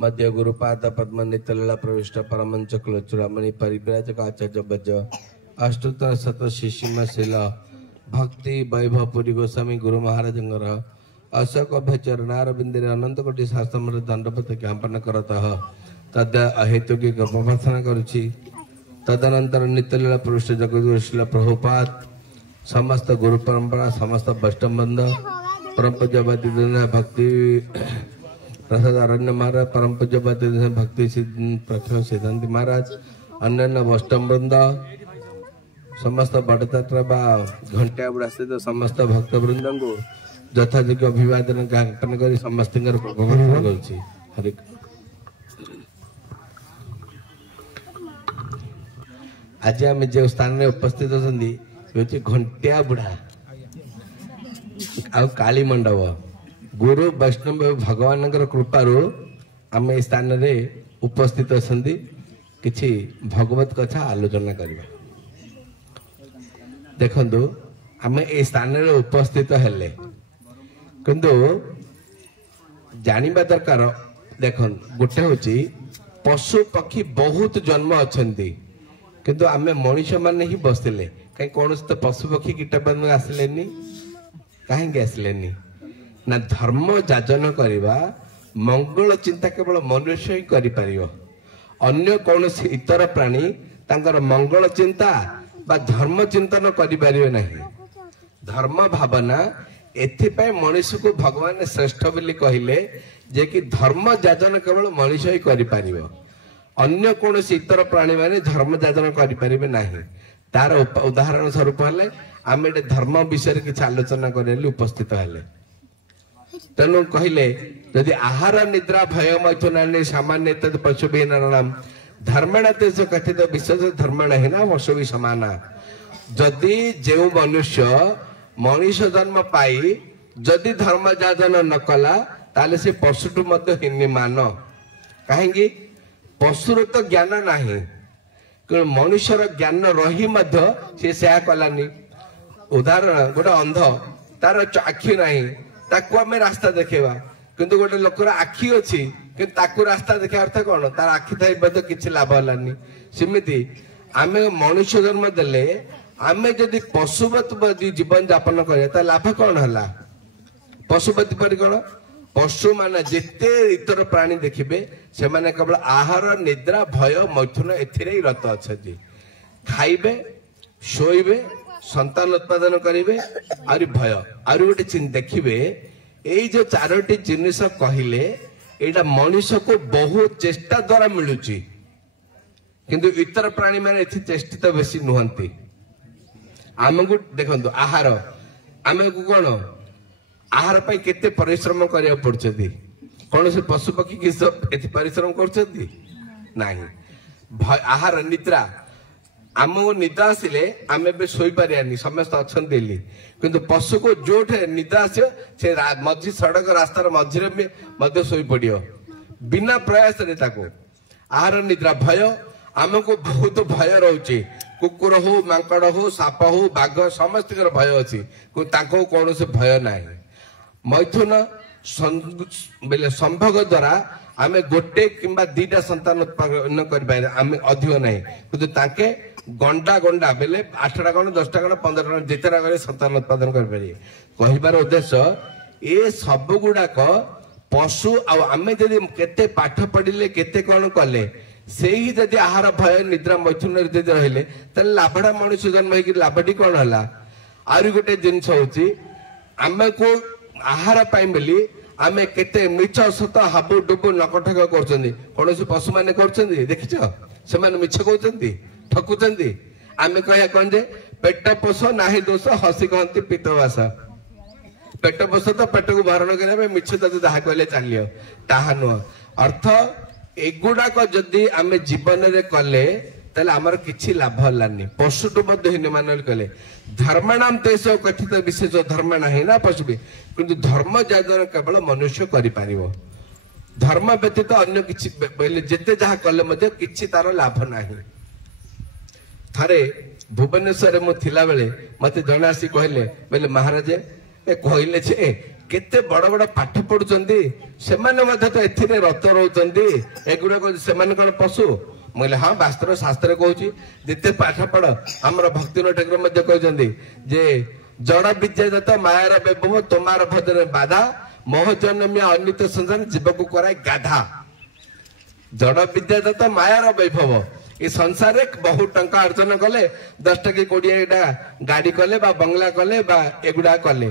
मध्य गुरुपाद पद्म नित्यलीला प्रविष्ट परमंच क्लोचुरामणि परिव्राजक आचार्य वज्र अष्टोत्तर शत शिशिम शिल भक्ति वैभव पुरी गोस्वामी गुरु महाराज अशोक चरणारविंदे अनंत कोटि शास्त्र दंडपत ज्ञापन करतः तद अहेतु की प्रार्थना करुछि। तदनंतर नित्यलीला प्रविष्ट जगद्गुरु श्रील प्रभुपाद समस्त गुरु परंपरा समस्त वैष्णववृंद परम पूज्यवादी भक्ति प्रसाद अरण्य महाराज परम पूज्यवादी भक्ति प्रखर सिद्धांति महाराज अन्य वैष्णववृंद समस्त बड़दात्रा घंटा बुढ़ा स्थित समस्त भक्तवृंद को यथायोग्य अभिवादन ज्ञापन कर समस्त हरे आज आम जो स्थान में उपस्थित अच्छा घंटिया बुढ़ा आ काली मंडप गुरु वैष्णव भगवान कृपारू आम स्थान रे उपस्थित अच्छा किछि भगवत कथा आलोचना करबा। देखंतु आम ए स्थान रे उपस्थित हेले किंतु जानिबा दरकार। देखन गोटे होची पशु पक्षी बहुत जन्म अछंती किंतु आमे मनुष्य माने ही बसले कहीं कौन तो पशु पक्षी कीटपतंग आसिलेनी कहीं आसिलेनी ना धर्म जाजन करवा मंगल चिंता केवल मनुष्य ही करि परियो। अन्य कौन इतर प्राणी तांकर मंगल चिंता बा धर्म चिंतन करि परियो नहीं। धर्म भावना एथिपाई मनुष्य को भगवान श्रेष्ठ बोली कहले जे कि धर्म जाजन केवल मनुष्य ही करि परियो। अन्य कौन इतर प्राणी माने धर्म जाजन करि परिबे नहीं। तार उदाहरण स्वरूप हेले आम एटे धर्म विषय किसी आलोचना करले उपस्थित हेले तेणु कहले यदि आहार निद्रा भय मैथुन सामान्य पशु विहीन धर्मेण तेज कथित विशेष धर्मेण हिना पशु भी समाना। जदि जो मनुष्य मनुष्य जन्म पाई जदि धर्म जाजन न कला ताले से पशुटू मध्य हिनी मान कहीं पशुर तो ज्ञान नहीं मनुष्यर ज्ञान रही से कलानी। उदाहरण गोटे अंध तार आखि नहीं ताकू आम रास्ता देखेवा किंतु गोटे लोकर आखि अच्छी कि ताकू रास्ता देखा अर्थ कौन तार आखि था किसी लाभ हलानी। सेमती आम मनुष्य जन्म देले आम जदि पशुपति जीवन यापन कर लाभ कौन है पशुपति पर कौन पशु मान जिते इतर प्राणी देखिए से माने केवल आहार निद्रा भय मैथुन एथिरे रत अच्छा खाइबे शोइबे संतान उत्पादन करेंगे आरी भय आरी गोटे चिन्ह देखिए यही जो चारोटी जिनिस कहले एटा मनुष्य को बहुत चेष्टा द्वारा मिलुची किंतु इतर प्राणी माने एथि चेष्टित बेसी नुहंती। आमको देखंतु आहार आम को कौन आहार पाई केते परिश्रम करिया पड़छथि कौन से पशु पक्षी किसी परिश्रम करछथि नाही। आहार निद्रा आमको निद्रा आसिले आम शोई पारियानी समस्त अच्छे किंतु पशु को जो निद्रा आसो से मझी सड़क रास्तार मझे शोई पड़ियो बिना प्रयास रे ताको। आहार निद्रा भय आमको बहुत भय रोचे कुकुर हो मांकड़ हो साप हो बाघ समस्त भय अच्छी कौन से भय ना। मैथुन बेले संभोग द्वारा आमे गोटे किंबा दीटा संतान उत्पादन कर अधिक ना किंतु ताके गंडा गंडा बेले 8टा गण 10टा गण 15टा जितेटा गण संतान उत्पादन कर उद्देश्य ए सब गुड़ाक पशु आमे जदि केते पाठ पढ़िले केते कौन कले से ही जदि आहार भय निद्रा मैथुन रहिले लाभटा मनुष्य जन्म हो लाभटी कौन है। आहरी गोटे जिनस हूँ आम को आहार पाई बोली आमे केते मिछ सत हाबु डुबु नकठक कर कौन पशु मैंने कर देखिछ से मिछ कहते ठकुचंती आमे कह कौन जे पेट पोष नाही दोष हसी कहती पितवास पेट पोष तो पेट को भरण करने मिछ तक जहाँ कहले चलियो ताहा नुह अर्थ एगुड़ाक जदि आमे जीवन रे कले ताले आमर किछि लाभ हलानी। पशुटू हीन मान कले धर्मणाम तेज कथित विशेष धर्म ना ना पशु भी किंतु धर्म जाजन केवल मनुष्य करि पारिबो धर्म व्यतीत अन्य किछि जेते जहाँ कले किछि तार लाभ नाही। थारे भुवनेश्वर मु थिला बेले मते जने आसी कहले बेले महाराज ए कहले छे केते बड़ बड़ पाठ पढ़ुचंदी सेमाने मध्य तो एथिरे रत रहउचंदी एगुडा को सेमाने कोन पशु मैले हां वास्तव शास्त्र कहूची जेते पाठ पढ़ हमर भक्तिनाथ ठाकुर मध्य कहउचंदी जे जड़ विद्या दत्त मायार बेबम तुम्हार भजन बाधा मोह जन्म अनित संसार जीव को कराए गाधा जड़ विद्या दत्त मायार वैभव ये संसार बहुत टंका अर्जन कले 10 टका 20 गाड़ी कले बा बंगला कले बा एगुडा कले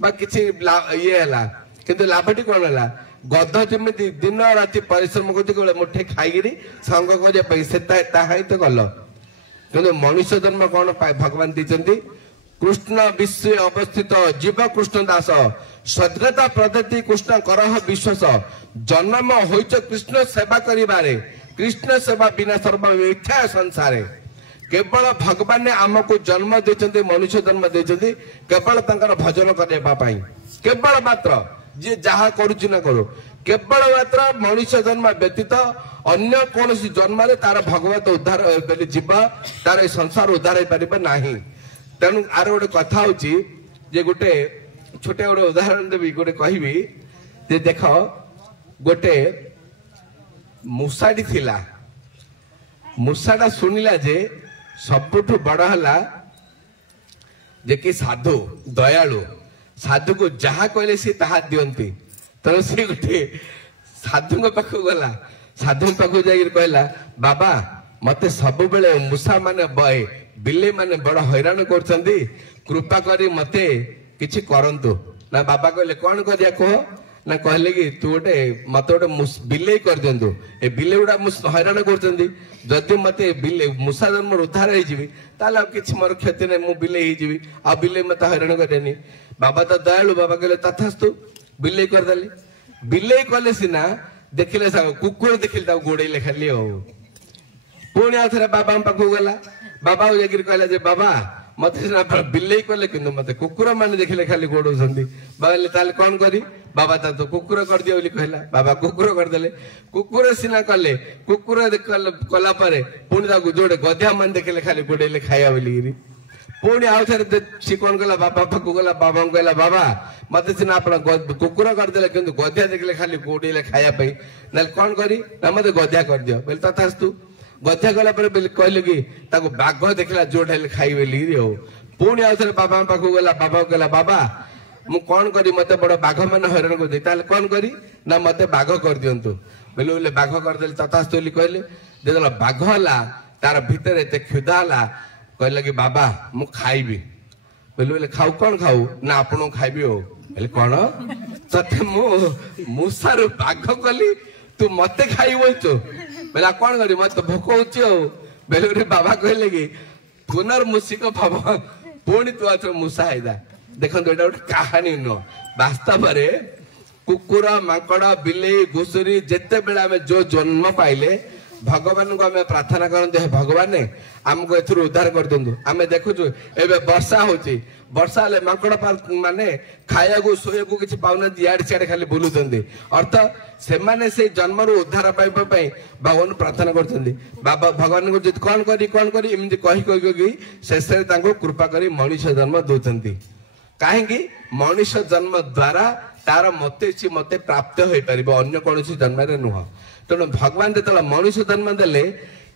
बा किछि ये हला किंतु लाभटी कोन हला गध जेमिति दिन राति परिश्रम करते मुठे खाइगिरी संग करे पैसे ताहाई तो गल किंतु मनुष्य जन्म कौन भगवान दीचंती कृष्ण विश्व अवस्थित जीव कृष्ण दास सद्गता प्रदत्ति कृष्ण करह विश्वास जन्म होइच कृष्ण सेवा करिबारे कृष्ण सेवा बिना सर्व मिथ्या संसारे केवल भगवान ने आमको जन्म देचंती मनुष्य जन्म देचंती केवल तंकर भजन करबा पई केवल मात्र जे जहा करूची ना करू केवल मात्र मनुष्य जन्म व्यतीत अन्य कौन जन्म तार भगवत उद्धार बोले जीव तार संसार उद्धार हो नाही तेणु आर गोटे कथा होची जे गोटे छोटे गोटे उदाहरण देवी गोटे कहबी जे देख गोटे मूसाटी थिला मूसाटा सुनिला जे सबुठु बड़ हला जे कि साधु दयालु साधु को जहा कहले सी ताहा दियंती तेणु सी गोटे साधु पाखु गला साधु पाखु जाई कहला बाबा मते सब बेले मूसा माने बय बिल्ली माने बड़ हैरान करछंदी कृपा करी मते किछि करंतु ना बाबा कहले कोन करिया कह ना कहले कि तू गोटे मत गोटे बिले कर दिंतु ए बिले गुड़ा हैरान करछंदी जदि मते बिले मूसा जन्म उद्धार हो जीवी ताला किछि मोर क्षति नै मु बिले हो जीवी आ बिले मते हैरान करेनी बाबा तो दयालु बाबा कहले तथास्तु बिले कर देली बिले कले सिना देखिले सा कुकुर देखिले ता गोड़ेले खाली हो पुणी आथरे बाबा पाखु गला बाबा जागिर कहला जे बाबा मत बिले कले कि मत कुकुर मान देखिले खाली गोड़ौंती बाबा ताले कौन करी बाबा ता तो कुकुर कर दियो बोली कहला बाबा कुकुर कर देले कुकुर सिना कले कुकुर कला परे पुणी ताकू जोड़े गधा मान देखिले खाली गोड़ेले खाया बोली पुणी आउ थे सी कौन कहला बाबा पाखु गला बाबा कहला बाबा मत सिना अपना कुकुर करदेले किंतु गधा देखिले खाली गोड़ेले खाया पे ना कौन करी ना मत गधा कर दियो बोले तथास्तु गधा गला पर कहले कि ताको बाघ देखला जोड़े खाई बोली हो पुणी आउ थे बाबा पाखु गला बाबा कहला बाबा मु कौन करी मते बड़ बाघ माने हैरान कर दे ताले कौन करी ना मते बाघ कर दियंतु बोले बोले बाघ कर देले तथास्तु बोली कहले जेतला बाघ हला तार भीतर एते क्षुधा हला कहले कि बाबा मु खाइबी बोले बोले खाऊ कौन खाऊ ना आपनो खाइबी हो बोले कौन तते मु मूसारु बाघ कली तू मते खाई बोलचो बोला कौन करी मत भोक होची हो बोले रे बाबा कहले कि पुनर्मुसिक भव पुणी तू आछ मूसा आइदा देखो एटा गोटे कहानी नुह वास्तव रे कुकुर माकड़ बिलेई घुसुरी जेते बेला आमे जो जन्म पाइले भगवान को आमे प्रार्थना करते हे भगवान आमको एथुर उद्धार कर दिंतु आमे देखुछु एबे वर्षा होची वर्षा ले माकड़ माने खाया को सोया को किछि पाउना याड सियाड खाली बुलुतंदी अर्थ से माने से जन्म रो उद्धार पाइबा पई भगवान प्रार्थना करथंदी बाबा भगवान को जति कोन करी इमिति कहि कहि शेष रे तांको कृपा करी मनुष्य जन्म दोथंदी काहेकि मनुष्य जन्म द्वारा तार मते प्राप्त हो पारिबो अन्य कोनोसी जन्म रे नुह तेणु भगवान जो मनुष्य जन्म देले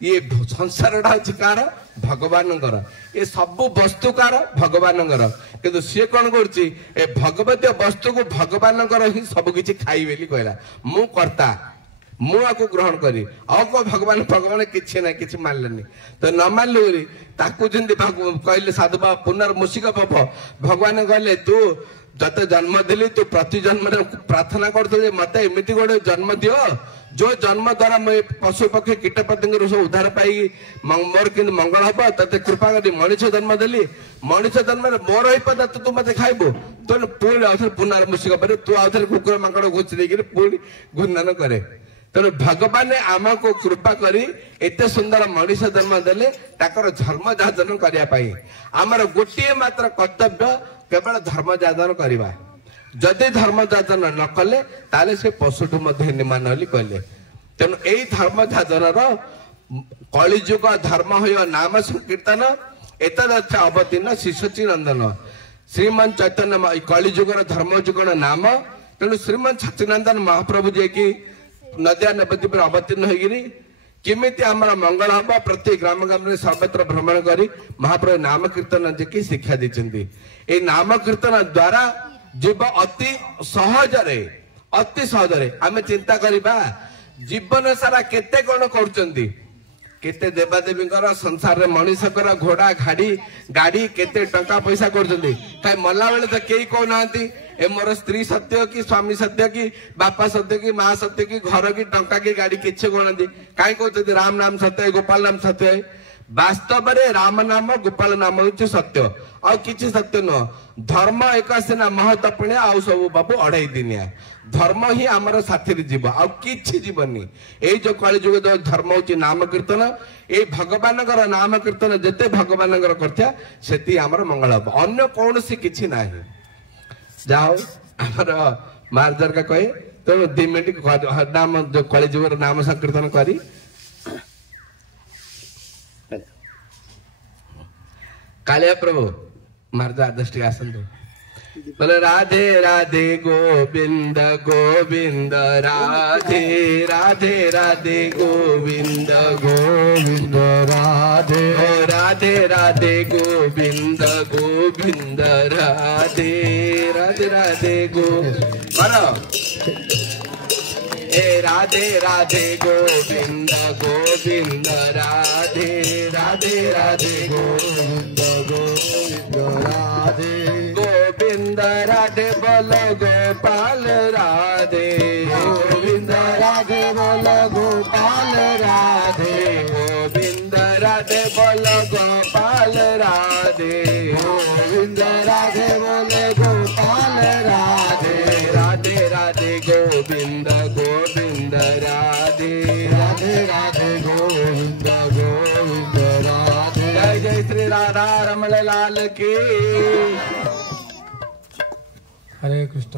ये संसार कार भगवान ये सब वस्तु कार भगवान किंतु सी कौन कर भगवत वस्तु को भगवान ही सब किसी खाई बोली कहला मु कर्ता मुझे ग्रहण करी को भगवान भगवान किसी ना कि मानलेनी तो न मानलु ताकू जमी कहले साधु बाबा पुनर्मुसिक भव भगवान कहले तू जत जन्म देली तू प्रति जन्म प्रार्थना कर मत एमती गोटे जन्म दियो जो जन्म द्वारा मैं पशु पक्षी कीट पतंग सब उद्धार पाई मोर कि मंगल हम ते कृपा कर मनुष्य जन्म देली मनुष्य जन्म मोर ही पदार्थ तू मत खाइबू तो पुणी आउ पुनर्मुसिक पर तू आउ कुकुर माकड़ घुची देकर पुणी घूर्णन करे तेणु भगवान आम को कृपा करी एते सुंदर मनुष्य जन्म देले ताकर धर्म जाजन करने आमर गोटे मात्र कर्तव्य केवल धर्म जाजन करवा जदि धर्म जाजन न कले ताले से पशुठू निमान कहले तेणु यही धर्म जाजन कलिजुग धर्म हो नाम संकीर्तन एतद अवतीर्ण शिशुची नंदन श्रीमान चैतन्य कलिजुगर धर्मजुगर नाम तेणु श्रीमान सच्चिदानंद महाप्रभु जे कि नदिया नवद्वीप अवतीर्ण होगी केमिति आमर मंगल हम प्रति ग्राम ग्राम सर्वत्र भ्रमण करी महाप्रभु नाम कीर्तन जे कि शिक्षा देते ए नाम कीर्तन द्वारा जीव अति सहजरे आमे चिंता करिबा जीवन सारा केते कोन करचंदी केते देवादेवी संसार रे मनीषकर घोड़ा गाड़ी केते टंका पैसा करचंदी काई मल्ला बेले त केई को नांती ए मोर स्त्री सत्य की स्वामी सत्य की बापा सत्य की माँ सत्य की घर की टंका की गाड़ी किछे कोनंदी काई कहते राम नाम सत्य है गोपाल नाम सत्य है वास्तव में राम नाम गोपाल नाम होची सत्य आ किछि सत्य न धर्म एक सिना महत्वपूर्ण आ सब बाबू 2.5 दिनिया धर्म ही आमर साथी जीव आ किछि जीवनी ए जो कलिजुग जो धर्म होची नाम कीर्तन ए भगवान नाम कीर्तन जते भगवान करथिया सेति आमर मंगल हो अन्य कोनसी किछि नाही जाओ आमर मार्जर का कहे तो 2 मिनट नाम जो कलिजुग नाम संकीर्तन करी कालिया प्रभु मार्जा आदर्श आसन बोले राधे राधे गोविंद गोविंद राधे राधे राधे गोविंद गोविंद राधे राधे राधे गोविंद गोविंद राधे राधे राधे ए राधे राधे गोविंद गोविंद राधे राधे राधे गोविंद गोविंद राधे गोविंद राधे बोलो गोपाल राधे गोविंद राधे बोलो गोपाल राधे गोविंद राधे बोलो गोपाल राधे गोविंद राधे बोलो गोपाल राधे राधे राधे गोविंद गोविंद राधे राधे राधे गोविंद गोविंद राधे जय जय श्री राधा रमण लाल की। हरे कृष्ण।